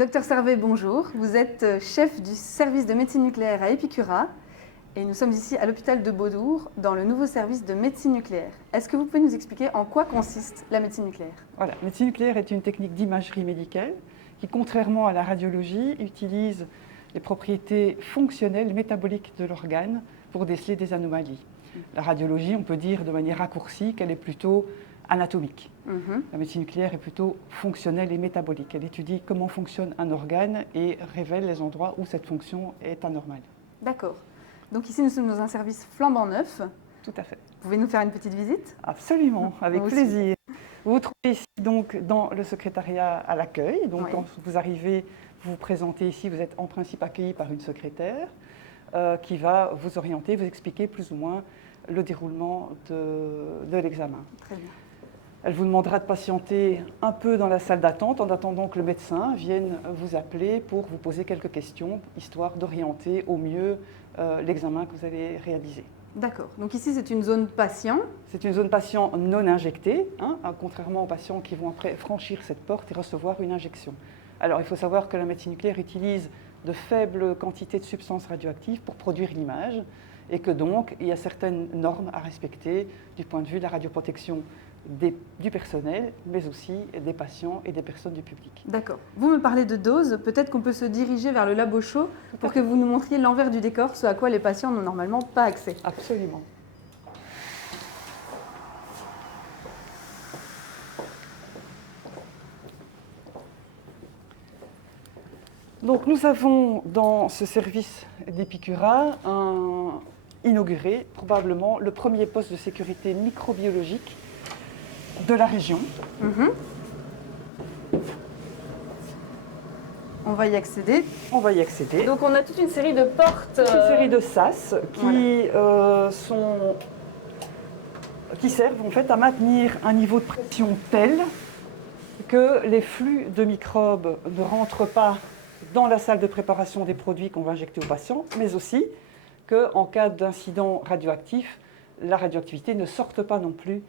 Docteur Servet, bonjour. Vous êtes chef du service de médecine nucléaire à Epicura et nous sommes ici à l'hôpital de Beaudour dans le nouveau service de médecine nucléaire. Est-ce que vous pouvez nous expliquer en quoi consiste la médecine nucléaire? Voilà, la médecine nucléaire est une technique d'imagerie médicale qui, contrairement à la radiologie, utilise les propriétés fonctionnelles, métaboliques de l'organe pour déceler des anomalies. La radiologie, on peut dire de manière raccourcie qu'elle est plutôt anatomique. La médecine nucléaire est plutôt fonctionnelle et métabolique. Elle étudie comment fonctionne un organe et révèle les endroits où cette fonction est anormale. D'accord. Donc ici, nous sommes dans un service flambant neuf. Tout à fait. Vous pouvez nous faire une petite visite? Absolument, avec Moi aussi. plaisir. Vous vous trouvez ici donc dans le secrétariat à l'accueil. Donc Oui. quand vous arrivez, vous vous présentez ici, vous êtes en principe accueilli par une secrétaire qui va vous orienter, vous expliquer plus ou moins le déroulement de l'examen. Très bien. Elle vous demandera de patienter un peu dans la salle d'attente en attendant que le médecin vienne vous appeler pour vous poser quelques questions, histoire d'orienter au mieux l'examen que vous allez réaliser. D'accord. Donc ici, c'est une zone patient. C'est une zone patient non injectée, contrairement aux patients qui vont après franchir cette porte et recevoir une injection. Alors, il faut savoir que la médecine nucléaire utilise de faibles quantités de substances radioactives pour produire l'image et que donc, il y a certaines normes à respecter du point de vue de la radioprotection du personnel, mais aussi des patients et des personnes du public. D'accord. Vous me parlez de dose. Peut-être qu'on peut se diriger vers le labo chaud pour que vous nous montriez l'envers du décor, ce à quoi les patients n'ont normalement pas accès. Absolument. Donc nous avons dans ce service d'Epicura inauguré probablement le premier poste de sécurité microbiologique de la région. On va y accéder. On va y accéder. Donc on a toute une série de portes. Une série de sas qui servent en fait à maintenir un niveau de pression tel que les flux de microbes ne rentrent pas dans la salle de préparation des produits qu'on va injecter aux patients, mais aussi qu'en cas d'incident radioactif, la radioactivité ne sorte pas non plus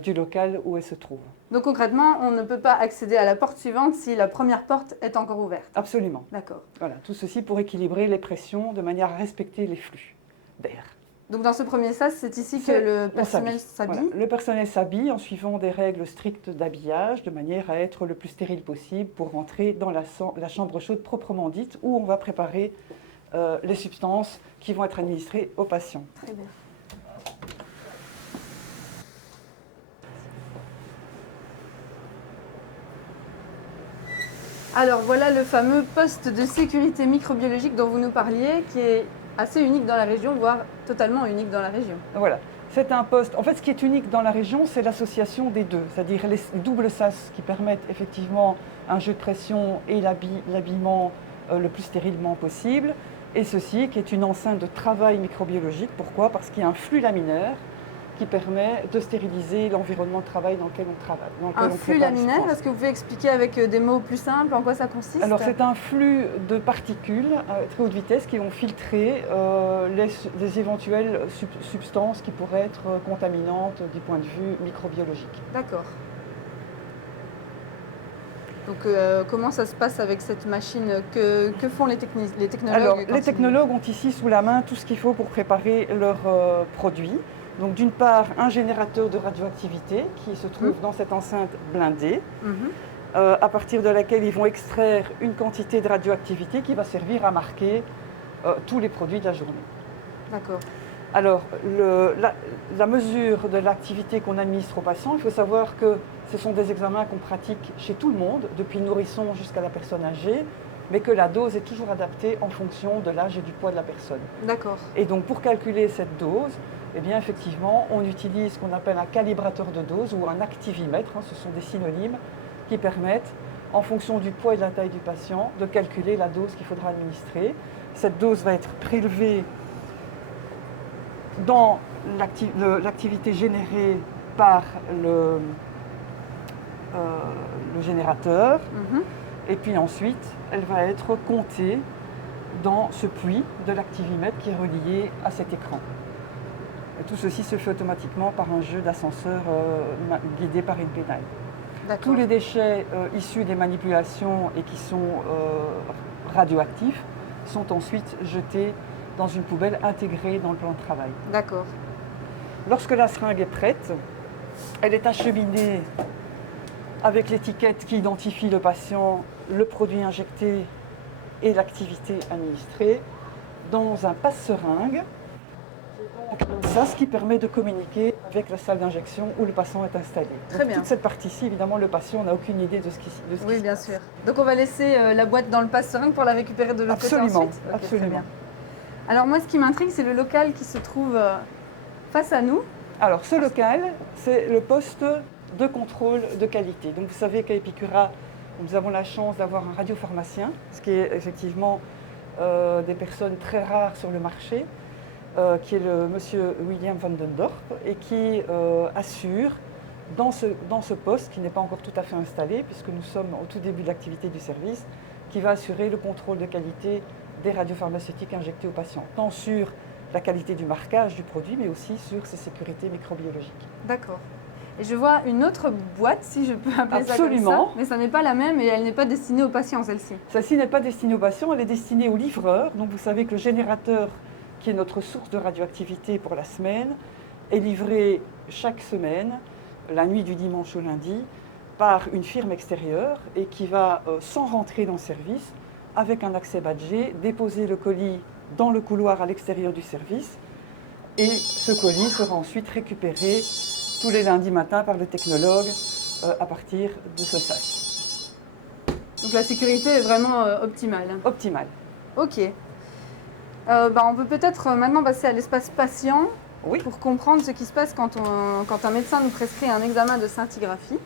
du local où elle se trouve. Donc concrètement, on ne peut pas accéder à la porte suivante si la première porte est encore ouverte. Absolument. D'accord. Voilà, tout ceci pour équilibrer les pressions de manière à respecter les flux d'air. Donc dans ce premier sas, c'est ici que le personnel s'habille. Voilà. Le personnel s'habille en suivant des règles strictes d'habillage de manière à être le plus stérile possible pour rentrer dans la chambre chaude proprement dite où on va préparer les substances qui vont être administrées aux patients. Très bien. Alors voilà le fameux poste de sécurité microbiologique dont vous nous parliez, qui est assez unique dans la région, voire totalement unique dans la région. Voilà, c'est un poste. En fait, ce qui est unique dans la région, c'est l'association des deux, c'est-à-dire les doubles sas qui permettent effectivement un jeu de pression et l'habillement le plus stérilement possible, et ceci qui est une enceinte de travail microbiologique. Pourquoi? Parce qu'il y a un flux laminaire qui permet de stériliser l'environnement de travail dans lequel on travaille. Un flux laminaire, est-ce que vous pouvez expliquer avec des mots plus simples en quoi ça consiste? Alors c'est un flux de particules à très haute vitesse qui vont filtrer les éventuelles substances qui pourraient être contaminantes du point de vue microbiologique. D'accord. Donc comment ça se passe avec cette machine? Que font les technologues? Alors les technologues ont ici sous la main tout ce qu'il faut pour préparer leurs produits. Donc d'une part, un générateur de radioactivité qui se trouve dans cette enceinte blindée, à partir de laquelle ils vont extraire une quantité de radioactivité qui va servir à marquer tous les produits de la journée. D'accord. Alors, la mesure de l'activité qu'on administre aux patients, il faut savoir que ce sont des examens qu'on pratique chez tout le monde, depuis le nourrisson jusqu'à la personne âgée, mais que la dose est toujours adaptée en fonction de l'âge et du poids de la personne. D'accord. Et donc, pour calculer cette dose, eh bien, effectivement, on utilise ce qu'on appelle un calibrateur de dose ou un activimètre, ce sont des synonymes qui permettent, en fonction du poids et de la taille du patient, de calculer la dose qu'il faudra administrer. Cette dose va être prélevée dans l'activité générée par le générateur, et puis ensuite, elle va être comptée dans ce puits de l'activimètre qui est relié à cet écran. Et tout ceci se fait automatiquement par un jeu d'ascenseur guidé par une pédale. D'accord. Tous les déchets issus des manipulations et qui sont radioactifs sont ensuite jetés dans une poubelle intégrée dans le plan de travail. D'accord. Lorsque la seringue est prête, elle est acheminée avec l'étiquette qui identifie le patient, le produit injecté et l'activité administrée dans un passe-seringue. C'est ce qui permet de communiquer avec la salle d'injection où le patient est installé. Très Donc, bien. toute cette partie-ci, évidemment, le patient n'a aucune idée de ce qui se Oui, passe. bien sûr. Donc on va laisser la boîte dans le passe-seringue pour la récupérer de l'autre côté Absolument, ensuite. Ok, très absolument. bien. Alors moi, ce qui m'intrigue, c'est le local qui se trouve face à nous. Alors, ce local, c'est le poste de contrôle de qualité. Donc, vous savez qu'à Epicura, nous avons la chance d'avoir un radiopharmacien, ce qui est effectivement des personnes très rares sur le marché, qui est le monsieur William van den Dorp, et qui assure dans ce poste, qui n'est pas encore tout à fait installé, puisque nous sommes au tout début de l'activité du service, qui va assurer le contrôle de qualité des radiopharmaceutiques injectés aux patients, tant sur la qualité du marquage du produit, mais aussi sur ses sécurités microbiologiques. D'accord. Et je vois une autre boîte, si je peux appeler Absolument. ça comme ça, mais ça n'est pas la même et elle n'est pas destinée aux patients, celle-ci. Celle-ci n'est pas destinée aux patients, elle est destinée aux livreurs. Donc vous savez que le générateur, qui est notre source de radioactivité pour la semaine, est livré chaque semaine, la nuit du dimanche au lundi, par une firme extérieure et qui va, sans rentrer dans le service, avec un accès badgé, déposer le colis dans le couloir à l'extérieur du service. Et ce colis sera ensuite récupéré tous les lundis matins par le technologue à partir de ce sas. Donc la sécurité est vraiment optimale. Optimal. Ok. On peut peut-être maintenant passer à l'espace patient Oui. pour comprendre ce qui se passe quand un médecin nous prescrit un examen de scintigraphie.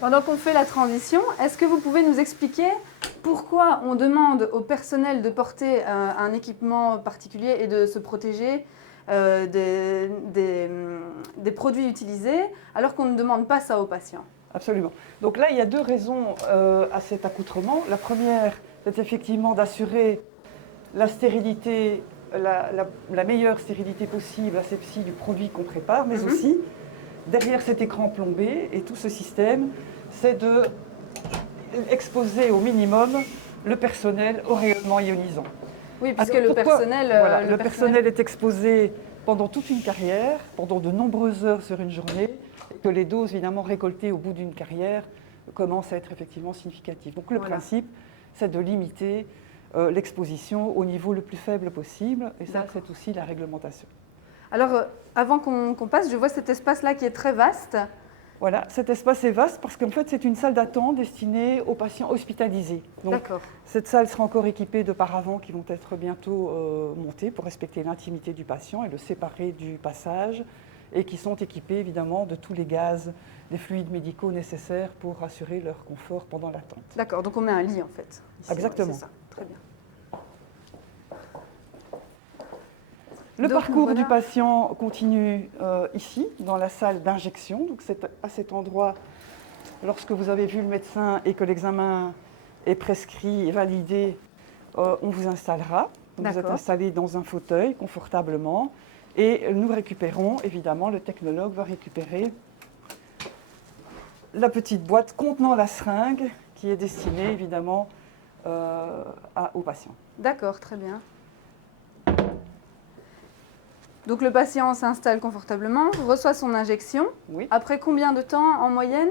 Pendant qu'on fait la transition, est-ce que vous pouvez nous expliquer pourquoi on demande au personnel de porter un équipement particulier et de se protéger des produits utilisés alors qu'on ne demande pas ça aux patients? Absolument. Donc là, il y a deux raisons à cet accoutrement. La première, c'est effectivement d'assurer la stérilité, la meilleure stérilité possible, asepsie du produit qu'on prépare, mais aussi, derrière cet écran plombé et tout ce système, c'est de exposer au minimum le personnel au rayonnement ionisant. Oui, puisque Alors, le personnel est exposé pendant toute une carrière, pendant de nombreuses heures sur une journée, et que les doses évidemment récoltées au bout d'une carrière commencent à être effectivement significatives. Donc le principe, c'est de limiter l'exposition au niveau le plus faible possible, et ça c'est aussi la réglementation. Alors, avant qu'on passe, je vois cet espace-là qui est très vaste. Voilà, cet espace est vaste parce qu'en fait, c'est une salle d'attente destinée aux patients hospitalisés. Donc, cette salle sera encore équipée de paravents qui vont être bientôt montés pour respecter l'intimité du patient et le séparer du passage, et qui sont équipés évidemment de tous les gaz, des fluides médicaux nécessaires pour assurer leur confort pendant l'attente. D'accord, donc on met un lit en fait. Ici, exactement. Ouais, c'est ça, très bien. Le parcours du patient continue ici, dans la salle d'injection. Donc c'est à cet endroit, lorsque vous avez vu le médecin et que l'examen est prescrit et validé, on vous installera. Donc vous êtes installé dans un fauteuil confortablement et nous récupérons, évidemment, le technologue va récupérer la petite boîte contenant la seringue qui est destinée évidemment aux patients. D'accord, très bien. Donc le patient s'installe confortablement, reçoit son injection. Oui. Après combien de temps en moyenne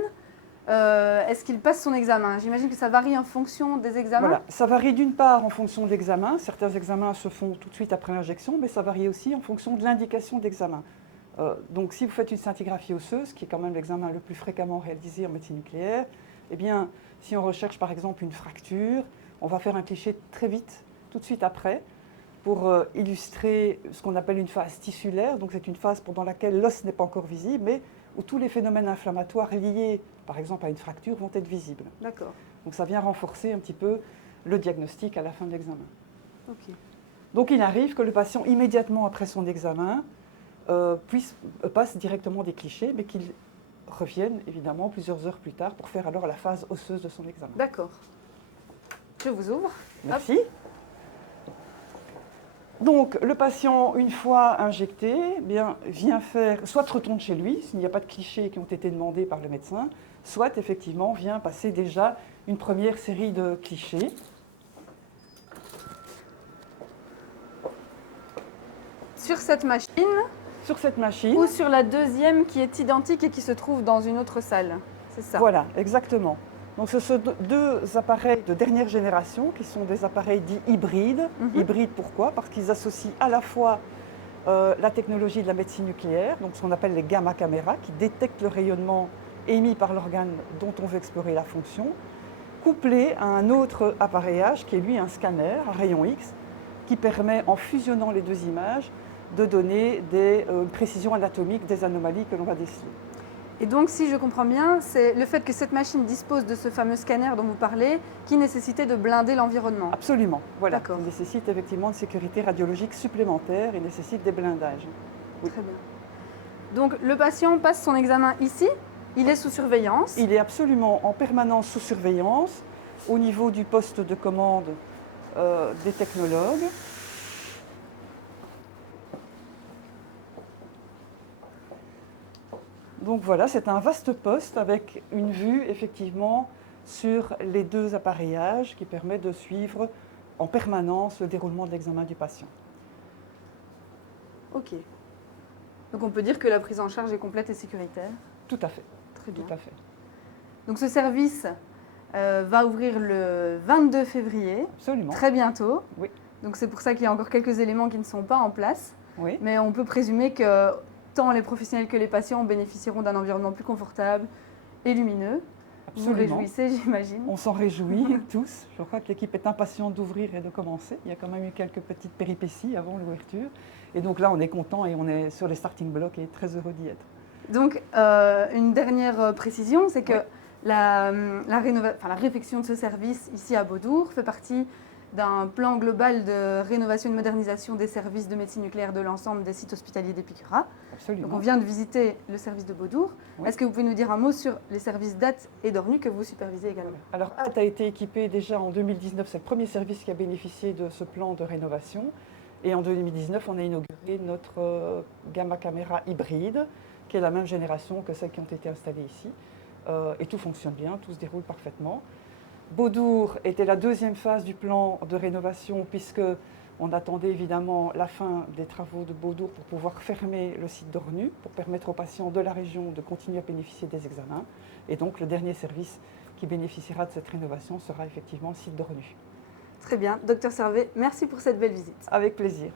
est-ce qu'il passe son examen? J'imagine que ça varie en fonction des examens. Voilà, ça varie d'une part en fonction de l'examen. Certains examens se font tout de suite après l'injection, mais ça varie aussi en fonction de l'indication d'examen. Donc si vous faites une scintigraphie osseuse, qui est quand même l'examen le plus fréquemment réalisé en médecine nucléaire, eh bien, si on recherche par exemple une fracture, on va faire un cliché très vite, tout de suite après, pour illustrer ce qu'on appelle une phase tissulaire. Donc c'est une phase pendant laquelle l'os n'est pas encore visible, mais où tous les phénomènes inflammatoires liés, par exemple, à une fracture vont être visibles. D'accord. Donc ça vient renforcer un petit peu le diagnostic à la fin de l'examen. Ok. Donc il arrive que le patient, immédiatement après son examen, passe directement des clichés, mais qu'il revienne évidemment plusieurs heures plus tard pour faire alors la phase osseuse de son examen. D'accord. Je vous ouvre. Merci. Donc, le patient, une fois injecté, eh bien, vient faire, soit retourne chez lui, s'il n'y a pas de clichés qui ont été demandés par le médecin, soit effectivement vient passer déjà une première série de clichés. Sur cette machine Sur cette machine. ou sur la deuxième qui est identique et qui se trouve dans une autre salle. C'est ça. Voilà, exactement. Donc ce sont deux appareils de dernière génération qui sont des appareils dits hybrides. Hybrides pourquoi? Parce qu'ils associent à la fois la technologie de la médecine nucléaire, donc ce qu'on appelle les gamma caméras, qui détectent le rayonnement émis par l'organe dont on veut explorer la fonction, couplé à un autre appareillage qui est lui un scanner, un rayon X, qui permet, en fusionnant les deux images, de donner des précisions anatomiques des anomalies que l'on va déceler. Et donc, si je comprends bien, c'est le fait que cette machine dispose de ce fameux scanner dont vous parlez qui nécessitait de blinder l'environnement. Absolument, voilà. D'accord. Ça nécessite effectivement une sécurité radiologique supplémentaire et nécessite des blindages. Oui. Très bien. Donc, le patient passe son examen ici, il est sous surveillance. Il est absolument en permanence sous surveillance au niveau du poste de commande des technologues. Donc voilà, c'est un vaste poste avec une vue effectivement sur les deux appareillages qui permet de suivre en permanence le déroulement de l'examen du patient. Ok. Donc on peut dire que la prise en charge est complète et sécuritaire. Tout à fait. Très bien. Tout à fait. Donc ce service va ouvrir le 22 février, Absolument. très bientôt. Oui. Donc c'est pour ça qu'il y a encore quelques éléments qui ne sont pas en place. Oui. Mais on peut présumer que tant les professionnels que les patients bénéficieront d'un environnement plus confortable et lumineux. Vous vous Absolument. réjouissez, j'imagine. On s'en réjouit tous. Je crois que l'équipe est impatiente d'ouvrir et de commencer. Il y a quand même eu quelques petites péripéties avant l'ouverture. Et donc là, on est content et on est sur les starting blocks et très heureux d'y être. Donc, une dernière précision, c'est que Oui. la réfection de ce service ici à Beaudour fait partie d'un plan global de rénovation et de modernisation des services de médecine nucléaire de l'ensemble des sites hospitaliers d'Épicura. Absolument. Donc on vient de visiter le service de Beaudour. Oui. Est-ce que vous pouvez nous dire un mot sur les services DAT et d'Ornu que vous supervisez également? Alors, AT a été équipé déjà en 2019, c'est le premier service qui a bénéficié de ce plan de rénovation. Et en 2019, on a inauguré notre gamma caméra hybride, qui est la même génération que celles qui ont été installées ici. Et tout fonctionne bien, tout se déroule parfaitement. Beaudour était la deuxième phase du plan de rénovation, puisque on attendait évidemment la fin des travaux de Beaudour pour pouvoir fermer le site d'Ornu, pour permettre aux patients de la région de continuer à bénéficier des examens. Et donc le dernier service qui bénéficiera de cette rénovation sera effectivement le site d'Ornu. Très bien. Docteur Servet, merci pour cette belle visite. Avec plaisir.